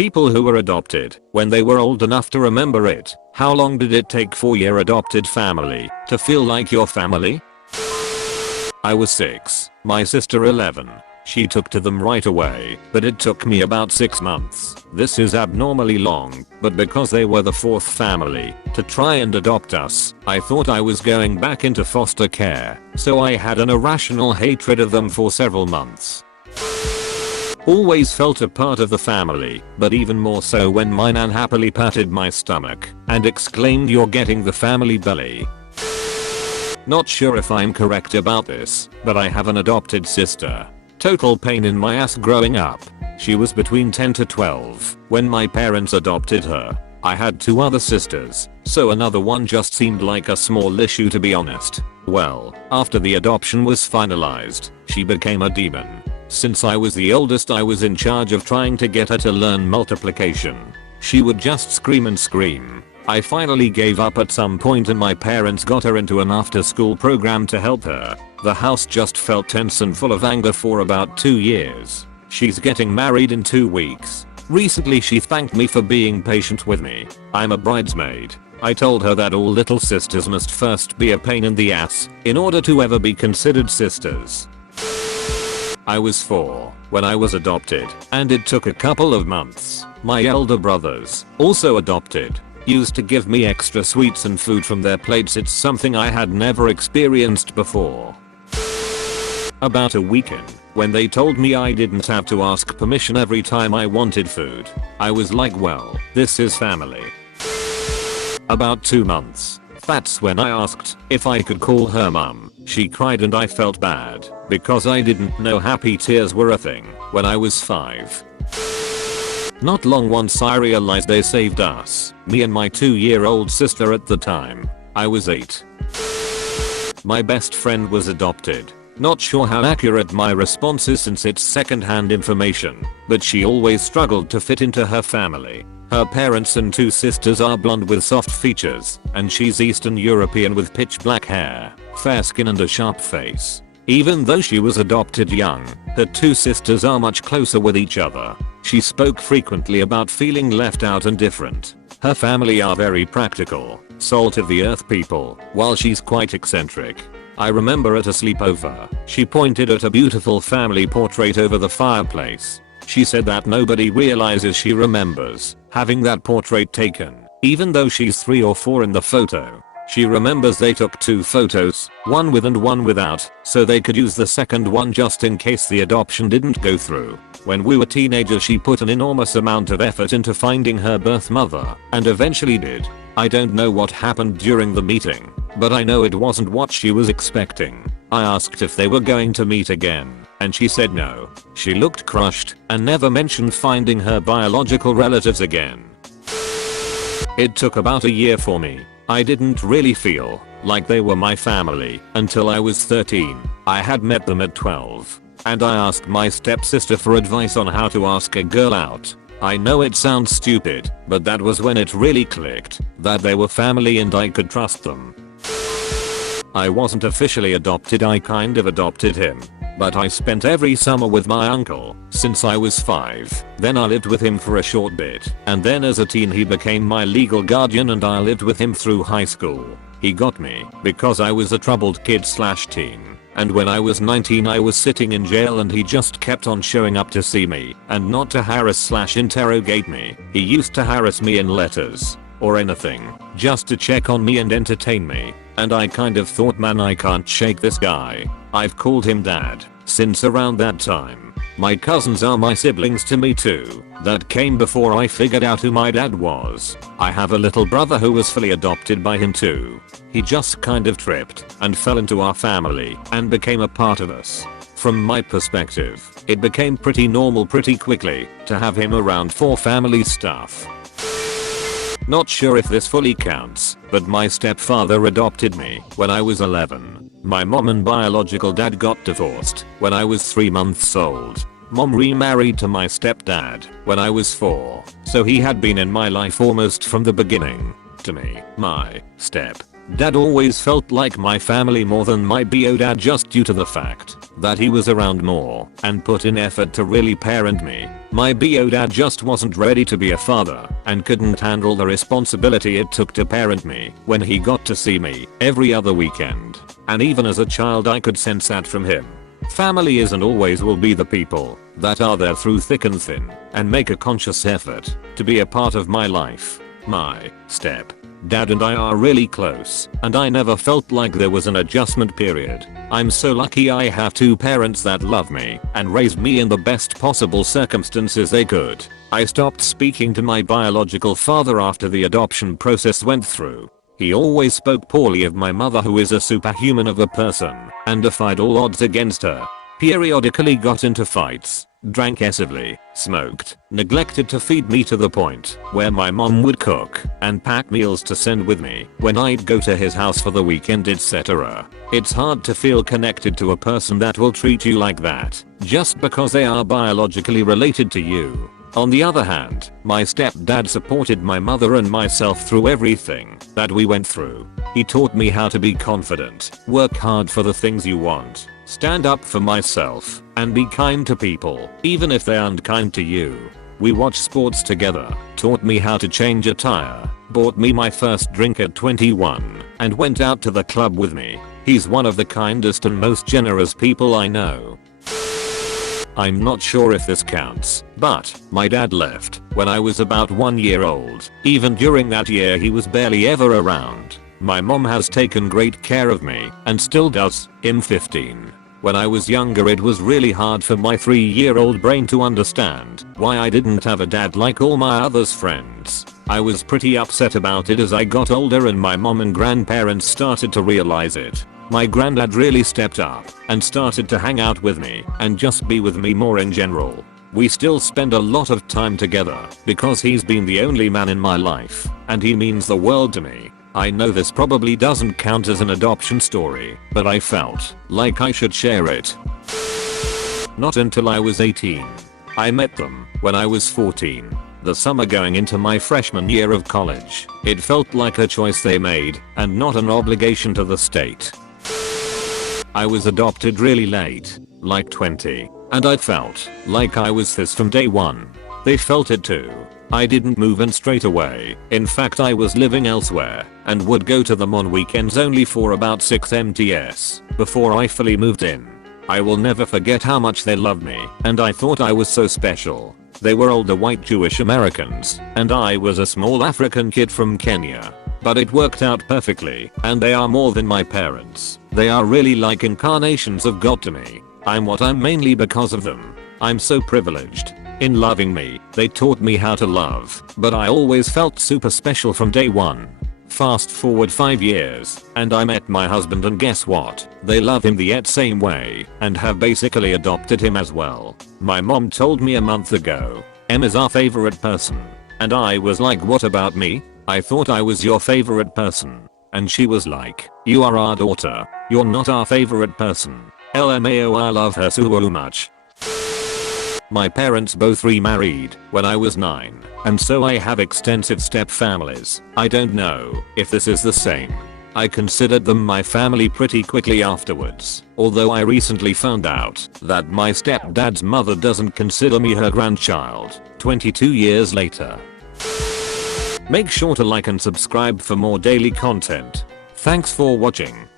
People who were adopted when they were old enough to remember it. How long did it take for your adopted family to feel like your family? I was 6, my sister 11. She took to them right away, but it took me about 6 months. This is abnormally long, but because they were the 4th family to try and adopt us, I thought I was going back into foster care, so I had an irrational hatred of them for several months. Always felt a part of the family, but even more so when my nan happily patted my stomach and exclaimed, "You're getting the family belly." Not sure if I'm correct about this, but I have an adopted sister. Total pain in my ass growing up. She was between 10 to 12 when my parents adopted her. I had 2 other sisters, so another one just seemed like a small issue, to be honest. Well, after the adoption was finalized, she became a demon. Since I was the oldest, I was in charge of trying to get her to learn multiplication. She would just scream and scream. I finally gave up at some point and my parents got her into an after-school program to help her. The house just felt tense and full of anger for about 2 years. She's getting married in 2 weeks. Recently she thanked me for being patient with me. I'm a bridesmaid. I told her that all little sisters must first be a pain in the ass in order to ever be considered sisters. I was 4 when I was adopted, and it took a couple of months. My elder brothers, also adopted, used to give me extra sweets and food from their plates. It's something I had never experienced before. About a week in, when they told me I didn't have to ask permission every time I wanted food, I was like, well, this is family. About 2 months, that's when I asked if I could call her mum. She cried and I felt bad because I didn't know happy tears were a thing when I was 5. Not long once I realized they saved us, me and my 2-year-old sister at the time. I was 8. My best friend was adopted. Not sure how accurate my response is since it's second-hand information, but she always struggled to fit into her family. Her parents and 2 sisters are blonde with soft features, and she's Eastern European with pitch black hair, fair skin and a sharp face. Even though she was adopted young, her 2 sisters are much closer with each other. She spoke frequently about feeling left out and different. Her family are very practical, salt of the earth people, while she's quite eccentric. I remember at a sleepover, she pointed at a beautiful family portrait over the fireplace. She said that nobody realizes she remembers having that portrait taken, even though she's 3 or 4 in the photo. She remembers they took 2 photos, one with and one without, so they could use the second one just in case the adoption didn't go through. When we were teenagers, she put an enormous amount of effort into finding her birth mother, and eventually did. I don't know what happened during the meeting, but I know it wasn't what she was expecting. I asked if they were going to meet again, and she said no. She looked crushed and never mentioned finding her biological relatives again. It took about a year for me. I didn't really feel like they were my family until I was 13. I had met them at 12, and I asked my stepsister for advice on how to ask a girl out. I know it sounds stupid, but that was when it really clicked that they were family and I could trust them. I wasn't officially adopted, I kind of adopted him. But I spent every summer with my uncle since I was 5. Then I lived with him for a short bit, and then as a teen he became my legal guardian and I lived with him through high school. He got me because I was a troubled kid/teen. And when I was 19 I was sitting in jail and he just kept on showing up to see me and not to harass/interrogate me. He used to harass me in letters or anything just to check on me and entertain me. And I kind of thought, man, I can't shake this guy. I've called him dad since around that time. My cousins are my siblings to me too. That came before I figured out who my dad was. I have a little brother who was fully adopted by him too. He just kind of tripped and fell into our family and became a part of us. From my perspective, it became pretty normal pretty quickly to have him around for family stuff. Not sure if this fully counts, but my stepfather adopted me when I was 11. My mom and biological dad got divorced when I was 3 months old. Mom remarried to my stepdad when I was 4, so he had been in my life almost from the beginning. To me, my step Dad always felt like my family more than my bio dad just due to the fact that he was around more and put in effort to really parent me. My bio dad just wasn't ready to be a father and couldn't handle the responsibility it took to parent me when he got to see me every other weekend. And even as a child I could sense that from him. Family is and always will be the people that are there through thick and thin and make a conscious effort to be a part of my life. My step-dad and I are really close and I never felt like there was an adjustment period. I'm so lucky I have two parents that love me and raised me in the best possible circumstances they could. I stopped speaking to my biological father after the adoption process went through. He always spoke poorly of my mother, who is a superhuman of a person, and defied all odds against her. Periodically got into fights, drank excessively, smoked, neglected to feed me to the point where my mom would cook and pack meals to send with me when I'd go to his house for the weekend, etc. It's hard to feel connected to a person that will treat you like that just because they are biologically related to you. On the other hand, my stepdad supported my mother and myself through everything that we went through. He taught me how to be confident, work hard for the things you want, stand up for myself, and be kind to people, even if they aren't kind to you. We watched sports together, taught me how to change a tire, bought me my first drink at 21, and went out to the club with me. He's one of the kindest and most generous people I know. I'm not sure if this counts, but my dad left when I was about 1 year old. Even during that year he was barely ever around. My mom has taken great care of me and still does. I'm 15. When I was younger it was really hard for my 3-year-old brain to understand why I didn't have a dad like all my other's friends. I was pretty upset about it as I got older and my mom and grandparents started to realize it. My granddad really stepped up and started to hang out with me and just be with me more in general. We still spend a lot of time together because he's been the only man in my life and he means the world to me. I know this probably doesn't count as an adoption story, but I felt like I should share it. Not until I was 18. I met them when I was 14. The summer going into my freshman year of college. It felt like a choice they made and not an obligation to the state. I was adopted really late, like 20, and I felt like I was this from day one. They felt it too. I didn't move in straight away. In fact I was living elsewhere and would go to them on weekends only for about 6 MTS before I fully moved in. I will never forget how much they loved me and I thought I was so special. They were older white Jewish Americans and I was a small African kid from Kenya. But it worked out perfectly and they are more than my parents. They are really like incarnations of God to me. I'm what I'm mainly because of them. I'm so privileged. In loving me, they taught me how to love, but I always felt super special from day one. Fast forward 5 years, and I met my husband and guess what? They love him the yet same way, and have basically adopted him as well. My mom told me a month ago, Emma's our favorite person. And I was like, what about me? I thought I was your favorite person. And she was like, you are our daughter, you're not our favorite person. LMAO, I love her so much. My parents both remarried when I was 9, and so I have extensive step families. I don't know if this is the same. I considered them my family pretty quickly afterwards, although I recently found out that my stepdad's mother doesn't consider me her grandchild, 22 years later. Make sure to like and subscribe for more daily content. Thanks for watching.